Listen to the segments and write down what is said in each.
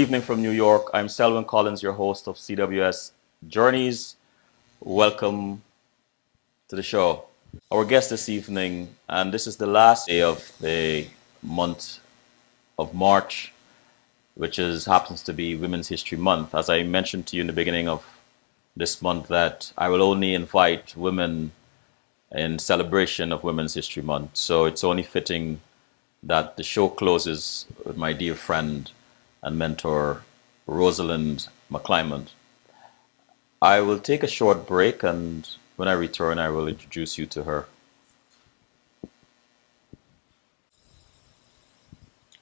evening from New York. I'm Selwyn Collins, your host of CWS Journeys. Welcome to the show. Our guest this evening, and this is the last day of the month of March, which happens to be Women's History Month. As I mentioned to you in the beginning of this month, that I will only invite women in celebration of Women's History Month. So it's only fitting that the show closes with my dear friend and mentor, Rosalind McLymont. I will take a short break, and when I return, I will introduce you to her.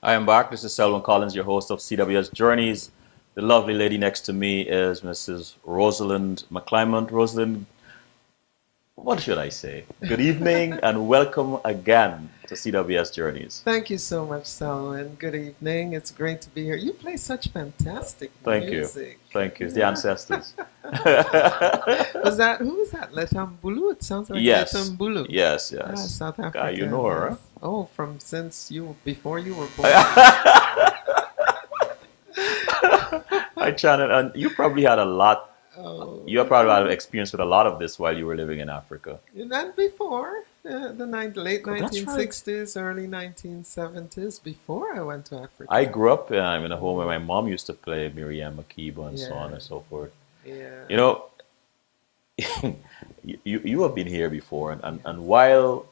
I am back. This is Selwyn Collins, your host of CWS Journeys. The lovely lady next to me is Mrs. Rosalind McLymont. Rosalind, what should I say? Good evening and welcome again to CWS Journeys. Thank you so much, Selwyn. Good evening. It's great to be here. You play such fantastic music. Thank you. It's the ancestors. Who was that? Letambulu? It sounds like Yes. Letambulu. Yes. South Africa. You know her, huh? Oh, before you were born. I channeled, and you probably had a lot. Oh. You probably had experience with a lot of this while you were living in Africa. And before, late Oh, that's 1960s, early 1970s, before I went to Africa. I grew up in a home where my mom used to play Miriam Makeba and so on and so forth. Yeah. You know, you have been here before, and while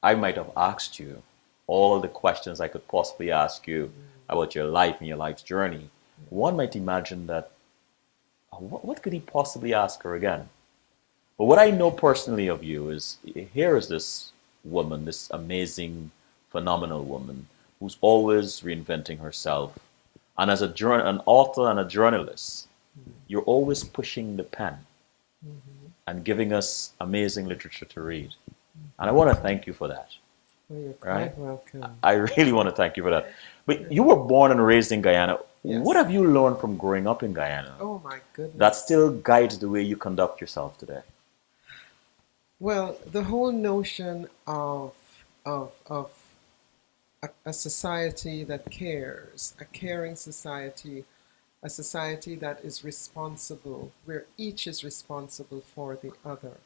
I might have asked you all the questions I could possibly ask you about your life and your life's journey, one might imagine that, what could he possibly ask her again? But what I know personally of you is, here is this woman, this amazing, phenomenal woman, who's always reinventing herself. And as an author and a journalist, you're always pushing the pen and giving us amazing literature to read. And I want to thank you for that. Well, you're quite welcome. I really want to thank you for that. But you were born and raised in Guyana. Yes. What have you learned from growing up in Guyana Oh my goodness. that still guides the way you conduct yourself today? Well, the whole notion of a society that cares, a caring society, a society that is responsible, where each is responsible for the other.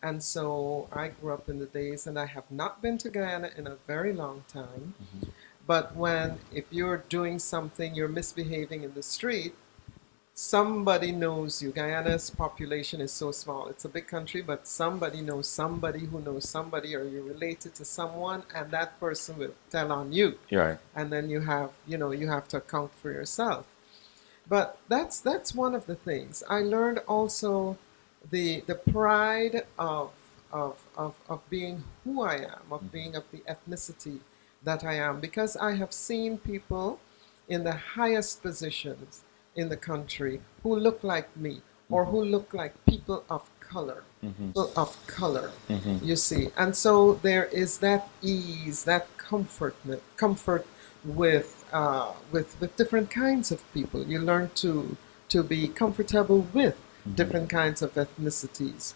And so I grew up in the days, and I have not been to Guyana in a very long time. But if you're doing something, you're misbehaving in the street, somebody knows you. Guyana's population is so small. It's a big country, but somebody knows somebody who knows somebody, or you're related to someone, and that person will tell on you. You're right. And then you have to account for yourself. But that's one of the things. I learned also the pride of being who I am, of being of the ethnicity that I am, because I have seen people in the highest positions in the country who look like me, or who look like people of color. You see. And so there is that ease, that comfort with different kinds of people. You learn to be comfortable with different kinds of ethnicities.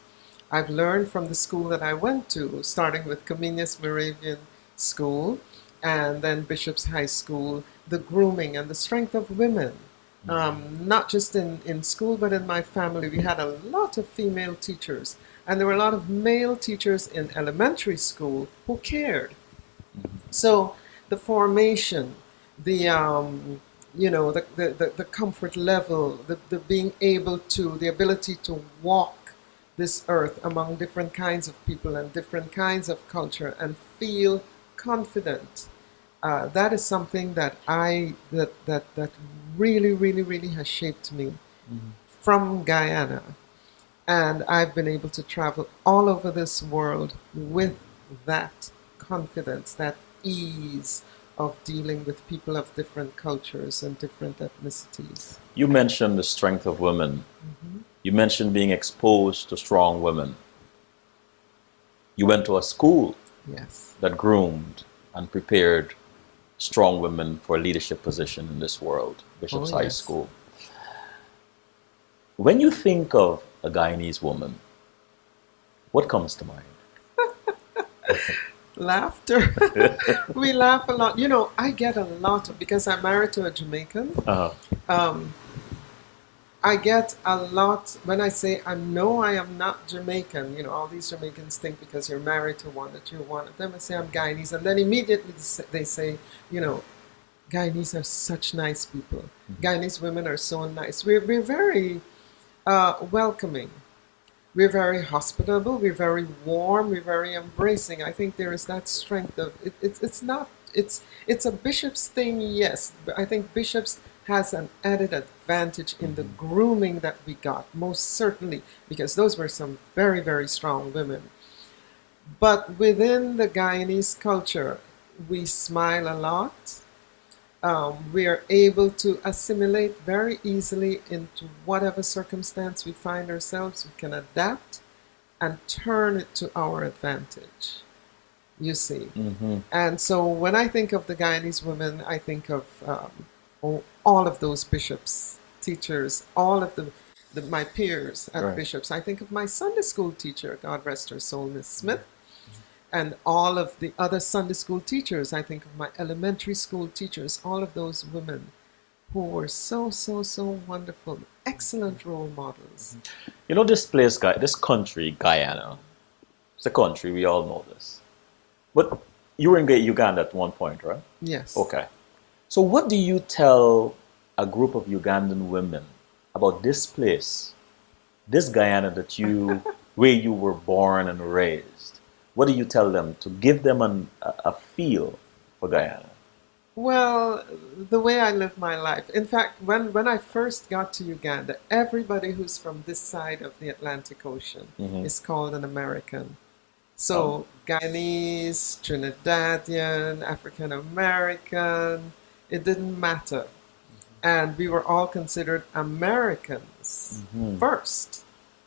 I've learned from the school that I went to, starting with Comenius Moravian School and then Bishop's High School, the grooming and the strength of women. Not just in school, but in my family. We had a lot of female teachers, and there were a lot of male teachers in elementary school who cared. So the formation, the comfort level, the being able to, the ability to walk this earth among different kinds of people and different kinds of culture and feel confident. That is something that that really has shaped me from Guyana. And I've been able to travel all over this world with that confidence, that ease of dealing with people of different cultures and different ethnicities. You mentioned the strength of women. You mentioned being exposed to strong women. You went to a school that groomed and prepared strong women for a leadership position in this world, Bishop's High School. When you think of a Guyanese woman, what comes to mind? Laughter. We laugh a lot. You know, I get a lot of, because I'm married to a Jamaican. Uh-huh. Um, I get a lot when I say I am not Jamaican. You know, all these Jamaicans think because you're married to one that you're one of them. I say I'm Guyanese, and then immediately they say, you know, Guyanese are such nice people. Guyanese women are so nice. We're very welcoming. We're very hospitable. We're very warm. We're very embracing. I think there is that strength of it. It's not. It's a bishop's thing, yes. But I think bishops has an added advantage in the grooming that we got, most certainly, because those were some very strong women. But within the Guyanese culture, we smile a lot. We are able to assimilate very easily into whatever circumstance we find ourselves. We can adapt and turn it to our advantage, you see. And so when I think of the Guyanese women, I think of all of those bishops, teachers, all of my peers at Right. bishops. I think of my Sunday school teacher, God rest her soul, Miss Smith, and all of the other Sunday school teachers. I think of my elementary school teachers, all of those women who were so wonderful, excellent role models. You know, this place, this country, Guyana, it's a country, we all know this. But you were in Uganda at one point, right? Yes. Okay. So what do you tell a group of Ugandan women about this place, this Guyana where you were born and raised? What do you tell them to give them a feel for Guyana? Well, the way I live my life. In fact, when I first got to Uganda, everybody who's from this side of the Atlantic Ocean is called an American. So Guyanese, Trinidadian, African American, it didn't matter. And we were all considered Americans first,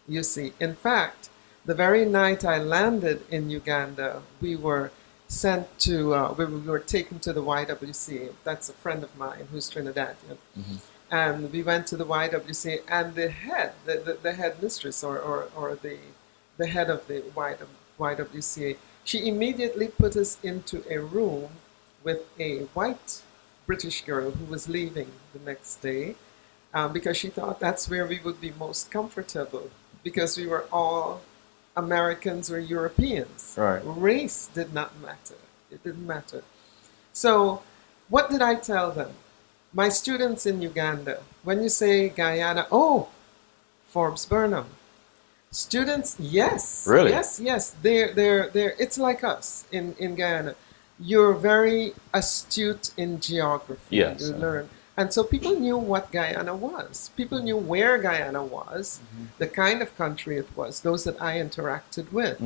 you see. In fact, the very night I landed in Uganda, we were sent to, we were taken to the YWCA. That's a friend of mine who's Trinidadian. And we went to the YWCA, and the head, the head mistress or the head of the YWCA, she immediately put us into a room with a white British girl who was leaving the next day because she thought that's where we would be most comfortable because we were all Americans or Europeans. Right. Race did not matter. It didn't matter. So what did I tell them? My students in Uganda, when you say Guyana, oh, Forbes Burnham. Students, yes. Really? Yes. They're, it's like us in Guyana. You're very astute in geography. Yes. You learn. And so people knew what Guyana was. People knew where Guyana was, the kind of country it was, those that I interacted with.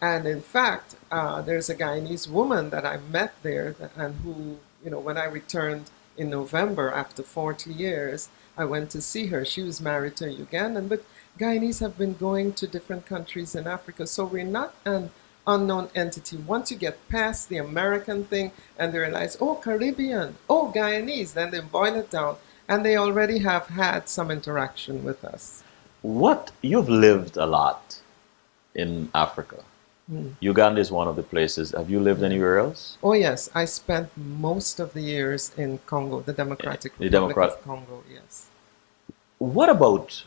And in fact, there's a Guyanese woman that I met there and who, you know, when I returned in November after 40 years, I went to see her. She was married to a Ugandan, but Guyanese have been going to different countries in Africa. So we're not an unknown entity. Once you get past the American thing and they realize, oh, Caribbean, oh, Guyanese, then they boil it down and they already have had some interaction with us. You've lived a lot in Africa. Uganda is one of the places. Have you lived anywhere else? Oh, yes. I spent most of the years in Congo, the Democratic Republic of Congo, yes. What about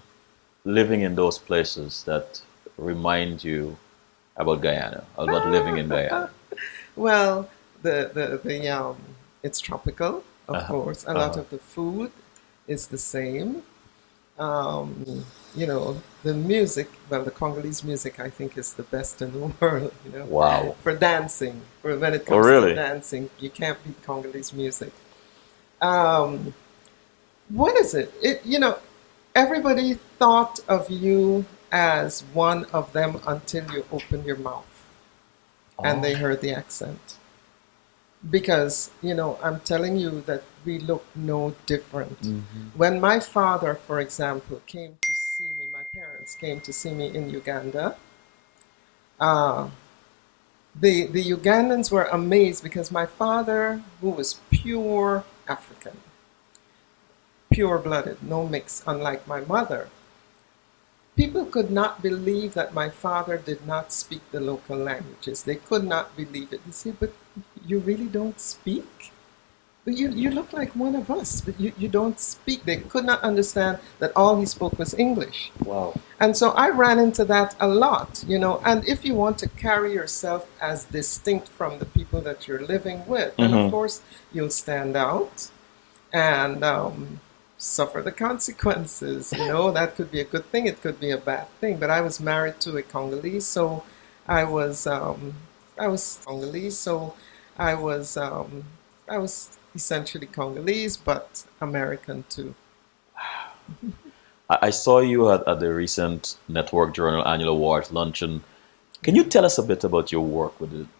living in those places that remind you about Guyana, about living in Guyana? Well, it's tropical, of course. A lot of the food is the same. You know, the music, well, the Congolese music, I think, is the best in the world, you know. Wow. For dancing, when it comes to dancing, you can't beat Congolese music. What is it? You know, everybody thought of you as one of them until you opened your mouth and they heard the accent. Because, you know, I'm telling you that we look no different. When my father, for example, came to see me, my parents came to see me in Uganda, the Ugandans were amazed because my father, who was pure African, pure-blooded, no mix, unlike my mother, people could not believe that my father did not speak the local languages. They could not believe it. They said, but you really don't speak? But you look like one of us, but you don't speak. They could not understand that all he spoke was English. Wow. And so I ran into that a lot, and if you want to carry yourself as distinct from the people that you're living with, then of course you'll stand out and suffer the consequences. That could be a good thing, it could be a bad thing. But I was married to a Congolese, so I was essentially Congolese, but American too. I saw you at the recent Network Journal Annual Awards luncheon. Can you tell us a bit about your work with